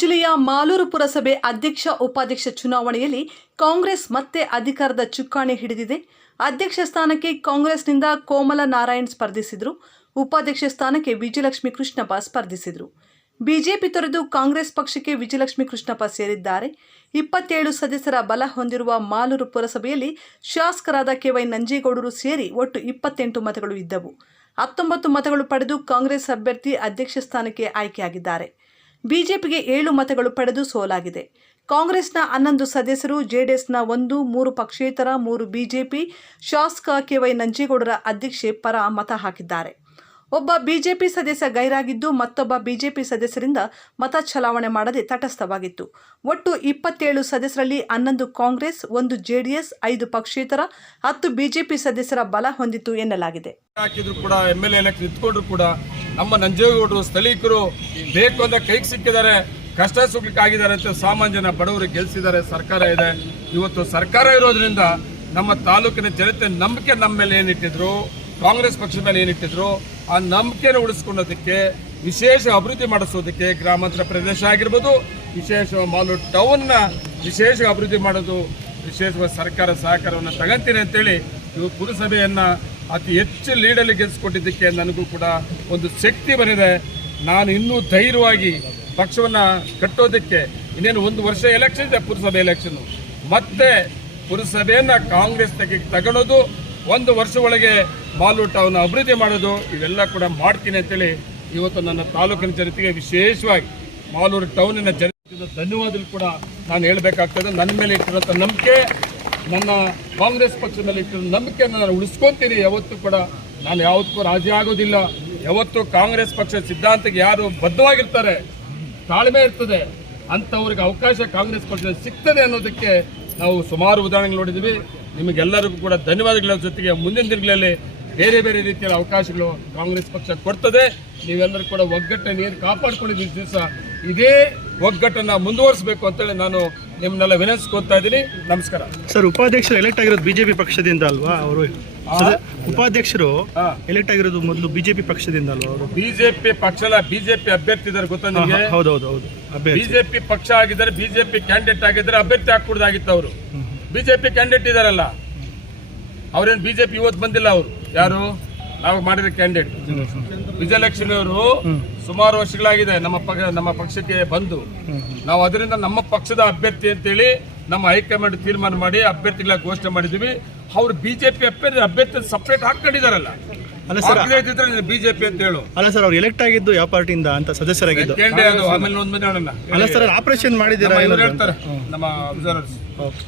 ಜಿಲ್ಲೆಯ ಮಾಲೂರು ಪುರಸಭೆ ಅಧ್ಯಕ್ಷ, ಉಪಾಧ್ಯಕ್ಷ ಚುನಾವಣೆಯಲ್ಲಿ ಕಾಂಗ್ರೆಸ್ ಮತ್ತೆ ಅಧಿಕಾರದ ಚುಕ್ಕಾಣಿ ಹಿಡಿದಿದೆ. ಅಧ್ಯಕ್ಷ ಸ್ಥಾನಕ್ಕೆ ಕಾಂಗ್ರೆಸ್ನಿಂದ ಕೋಮಲ ನಾರಾಯಣ್ ಸ್ಪರ್ಧಿಸಿದರು. ಉಪಾಧ್ಯಕ್ಷ ಸ್ಥಾನಕ್ಕೆ ವಿಜಯಲಕ್ಷ್ಮಿ ಕೃಷ್ಣಪ್ಪ ಸ್ಪರ್ಧಿಸಿದರು. ಬಿಜೆಪಿ ತೊರೆದು ಕಾಂಗ್ರೆಸ್ ಪಕ್ಷಕ್ಕೆ ವಿಜಯಲಕ್ಷ್ಮಿ ಕೃಷ್ಣಪ್ಪ ಸೇರಿದ್ದಾರೆ. ಇಪ್ಪತ್ತೇಳು ಸದಸ್ಯರ ಬಲ ಹೊಂದಿರುವ ಮಾಲೂರು ಪುರಸಭೆಯಲ್ಲಿ ಶಾಸಕರಾದ ಕೆವೈ ನಂಜೇಗೌಡರು ಸೇರಿ ಒಟ್ಟು ಇಪ್ಪತ್ತೆಂಟು ಮತಗಳು ಇದ್ದವು. ಹತ್ತೊಂಬತ್ತು ಮತಗಳು ಪಡೆದು ಕಾಂಗ್ರೆಸ್ ಅಭ್ಯರ್ಥಿ ಅಧ್ಯಕ್ಷ ಸ್ಥಾನಕ್ಕೆ ಆಯ್ಕೆಯಾಗಿದ್ದಾರೆ. ಬಿಜೆಪಿಗೆ ಏಳು ಮತಗಳು ಪಡೆದು ಸೋಲಾಗಿದೆ. ಕಾಂಗ್ರೆಸ್ನ ಹನ್ನೊಂದು ಸದಸ್ಯರು, ಜೆಡಿಎಸ್ನ ಒಂದು, ಮೂರು ಪಕ್ಷೇತರ, ಮೂರು ಬಿಜೆಪಿ ಶಾಸಕ ಕೆವೈ ನಂಜೇಗೌಡರ ಅಧ್ಯಕ್ಷೆ ಪರ ಮತ ಹಾಕಿದ್ದಾರೆ. ಒಬ್ಬ ಬಿಜೆಪಿ ಸದಸ್ಯ ಗೈರಾಗಿದ್ದು ಮತ್ತೊಬ್ಬ ಬಿಜೆಪಿ ಸದಸ್ಯರಿಂದ ಮತ ಚಲಾವಣೆ ಮಾಡದೆ ತಟಸ್ಥವಾಗಿತ್ತು. ಒಟ್ಟು ಇಪ್ಪತ್ತೇಳು ಸದಸ್ಯರಲ್ಲಿ ಹನ್ನೊಂದು ಕಾಂಗ್ರೆಸ್, ಒಂದು ಜೆಡಿಎಸ್, ಐದು ಪಕ್ಷೇತರ, ಹತ್ತು ಬಿಜೆಪಿ ಸದಸ್ಯರ ಬಲ ಹೊಂದಿತ್ತು ಎನ್ನಲಾಗಿದೆ. ಕೂಡ ಎಂ ಎಲ್ ಕೂಡ, ನಮ್ಮ ನಂಜೇಗೌಡರು ಸ್ಥಳೀಕರು ಬೇಕು ಅಂತ ಕೈಗೆ ಸಿಕ್ಕಿದ್ದಾರೆ, ಕಷ್ಟ ಸುಖಕ್ಕಾಗಿದ್ದಾರೆ ಅಂತ ಸಾಮಾನ್ಯ ಜನ ಬಡವರು ಗೆಲ್ಸಿದ್ದಾರೆ, ಸರ್ಕಾರ ಇದೆ. ಇವತ್ತು ಸರ್ಕಾರ ಇರೋದ್ರಿಂದ ನಮ್ಮ ತಾಲೂಕಿನ ಜನತೆ ನಂಬಿಕೆ ನಮ್ಮ ಮೇಲೆ ಏನಿಟ್ಟಿದ್ರು? ಕಾಂಗ್ರೆಸ್ ಪಕ್ಷದ ಮೇಲೆ ಏನಿಟ್ಟಿದ್ರು, ಆ ನಂಬಿಕೆನ ಉಳಿಸ್ಕೊಳ್ಳೋದಕ್ಕೆ, ವಿಶೇಷ ಅಭಿವೃದ್ಧಿ ಮಾಡಿಸೋದಕ್ಕೆ ಗ್ರಾಮಾಂತರ ಪ್ರದೇಶ ಆಗಿರ್ಬೋದು, ವಿಶೇಷ ಮಾಲು ಟೌನ್ನ ವಿಶೇಷ ಅಭಿವೃದ್ಧಿ ಮಾಡೋದು, ವಿಶೇಷವಾಗಿ ಸರ್ಕಾರ ಸಹಕಾರವನ್ನು ತಗಂತೀನಿ ಅಂತೇಳಿ ಇವು ಪುರಸಭೆಯನ್ನು ಅತಿ ಹೆಚ್ಚು ಲೀಡಲ್ಲಿ ಗೆಲ್ಲಿಸ್ಕೊಟ್ಟಿದ್ದಕ್ಕೆ ನನಗೂ ಕೂಡ ಒಂದು ಶಕ್ತಿ ಬಂದಿದೆ. ನಾನು ಇನ್ನೂ ಧೈರ್ಯವಾಗಿ ಪಕ್ಷವನ್ನ ಕಟ್ಟೋದಕ್ಕೆ ಇನ್ನೇನು ಒಂದು ವರ್ಷ ಎಲೆಕ್ಷನ್ ಇದೆ, ಪುರಸಭೆ ಎಲೆಕ್ಷನ್ ಮತ್ತೆ ಪುರಸಭೆಯನ್ನು ಕಾಂಗ್ರೆಸ್ ತೆಗೆ ತಗೊಳ್ಳೋದು ಒಂದು ವರ್ಷ ಒಳಗೆ ಮಾಲು ಟೌನ್ ಅಭಿವೃದ್ಧಿ ಮಾಡೋದು, ಇವೆಲ್ಲ ಕೂಡ ಮಾಡ್ತೀನಿ ಅಂತೇಳಿ ಇವತ್ತು ನನ್ನ ತಾಲೂಕಿನ ಜನತೆಗೆ ವಿಶೇಷವಾಗಿ ಮಾಲೂರು ಟೌನಿನ ಜನತೆಗೆ ಧನ್ಯವಾದಗಳು ಕೂಡ ನಾನು ಹೇಳಬೇಕಾಗ್ತದೆ. ನನ್ನ ಮೇಲೆ ಇಟ್ಟಿರೋಂಥ ನಂಬಿಕೆ, ನನ್ನ ಕಾಂಗ್ರೆಸ್ ಪಕ್ಷದಲ್ಲಿ ಮೇಲೆ ಇಟ್ಟಿರೋ ನಂಬಿಕೆಯನ್ನು ನಾನು ಉಳಿಸ್ಕೊತೀನಿ. ಯಾವತ್ತೂ ಕೂಡ ನಾನು ಯಾವತ್ತೂ ರಾಜಿ ಆಗೋದಿಲ್ಲ. ಯಾವತ್ತೂ ಕಾಂಗ್ರೆಸ್ ಪಕ್ಷ ಸಿದ್ಧಾಂತಕ್ಕೆ ಯಾರು ಬದ್ಧವಾಗಿರ್ತಾರೆ, ತಾಳ್ಮೆ ಇರ್ತದೆ, ಅಂಥವ್ರಿಗೆ ಅವಕಾಶ ಕಾಂಗ್ರೆಸ್ ಪಕ್ಷದಲ್ಲಿ ಸಿಗ್ತದೆ ಅನ್ನೋದಕ್ಕೆ ನಾವು ಸುಮಾರು ಉದಾಹರಣೆಗಳು ನೋಡಿದ್ದೀವಿ. ನಿಮಗೆಲ್ಲರಿಗೂ ಕೂಡ ಧನ್ಯವಾದಗಳ. ಜೊತೆಗೆ ಮುಂದಿನ ದಿನಗಳಲ್ಲಿ ಬೇರೆ ಬೇರೆ ರೀತಿಯ ಅವಕಾಶಗಳು ಕಾಂಗ್ರೆಸ್ ಪಕ್ಷ ಕೊಡ್ತದೆ. ನೀವೆಲ್ಲರೂ ಕೂಡ ಒಗ್ಗಟ್ಟನ್ನು ಏನು ಕಾಪಾಡ್ಕೊಂಡಿದ್ದೀವಿ ದಿವಸ. ಇದೇ ಒಗ್ಗಟ್ಟನ್ನು ಮುಂದುವರಿಸಬೇಕು ಅಂತೇಳಿ ನಾನು ನಿಮ್ಮನ್ನೆಲ್ಲ ವಿನಂತಿಸ್ಕೊತಾ ಇದ್ದೀನಿ. ನಮಸ್ಕಾರ. ಸರ್, ಉಪಾಧ್ಯಕ್ಷರು ಎಲೆಕ್ಟ್ ಆಗಿರೋದು ಬಿಜೆಪಿ ಪಕ್ಷದಿಂದ ಅಲ್ವಾ? ಅವರು ಉಪಾಧ್ಯಕ್ಷರು. ಎಲೆಕ್ಟ್ ಆಗಿರೋದು ಮೊದಲು ಬಿಜೆಪಿ ಪಕ್ಷದಿಂದ ಅಲ್ವಾ ಬಿಜೆಪಿ ಪಕ್ಷದ ಬಿಜೆಪಿ ಅಭ್ಯರ್ಥಿ ಇದ್ದಾರೆ ಗೊತ್ತಾ ನಿಮಗೆ? ಹೌದೌದು ಹೌದು ಬಿಜೆಪಿ ಪಕ್ಷ ಆಗಿದ್ದಾರೆ ಬಿಜೆಪಿ ಕ್ಯಾಂಡಿಡೇಟ್ ಆಗಿದ್ರೆ ಅಭ್ಯರ್ಥಿ ಹಾಕ್ಬಿಡ್ದಾಗಿತ್ತು ಅವರು. ಬಿಜೆಪಿ ಕ್ಯಾಂಡಿಡೇಟ್ ಇದಾರಲ್ಲ. ಅವ್ರೇನು ಬಿಜೆಪಿ ಇವತ್ತು ಬಂದಿಲ್ಲ ಅವರು? ಯಾರು? ನಾವು ಮಾಡಿರೋ ಕ್ಯಾಂಡಿಡೇಟ್ ವಿಜಯಲಕ್ಷ್ಮಿ ಅವರು ಸುಮಾರು ವರ್ಷಗಳಾಗಿದೆ ನಮ್ಮ ನಮ್ಮ ಪಕ್ಷಕ್ಕೆ ಬಂದು. ನಾವು ಅದರಿಂದ ನಮ್ಮ ಪಕ್ಷದ ಅಭ್ಯರ್ಥಿ ಅಂತೇಳಿ ನಮ್ಮ ಹೈಕಮಾಂಡ್ ತೀರ್ಮಾನ ಮಾಡಿ ಅಭ್ಯರ್ಥಿಗಳ ಘೋಷಣೆ ಮಾಡಿದ್ವಿ ಅವ್ರು ಬಿಜೆಪಿ ಅಭ್ಯರ್ಥಿ ಅಭ್ಯರ್ಥಿ ಸಪ್ರೇಟ್ ಹಾಕೊಂಡಿದಾರಲ್ಲ ಅಲ್ಲ ಸರ್ ಬಿಜೆಪಿ ಅಂತ ಹೇಳು. ಅಲ್ಲ ಸರ್ ಅವ್ರು ಎಲೆಕ್ಟ್ ಆಗಿದ್ದು ಯಾವ ಪಾರ್ಟಿಯಿಂದ ಅಂತ ಸದಸ್ಯರಾಗಿದ್ದು? ಆಮೇಲೆ ಒಂದ್ ನೋಡೋಣ ಅಲ್ಲ ಸರ್ ಆಪರೇಷನ್ ಮಾಡಿದ್ದೀರಾ? ಹೇಳ್ತಾರೆ. ನಮ್ಮ ಅಬ್ಸರ್ವರ್ಸ್ ಓಕೆ.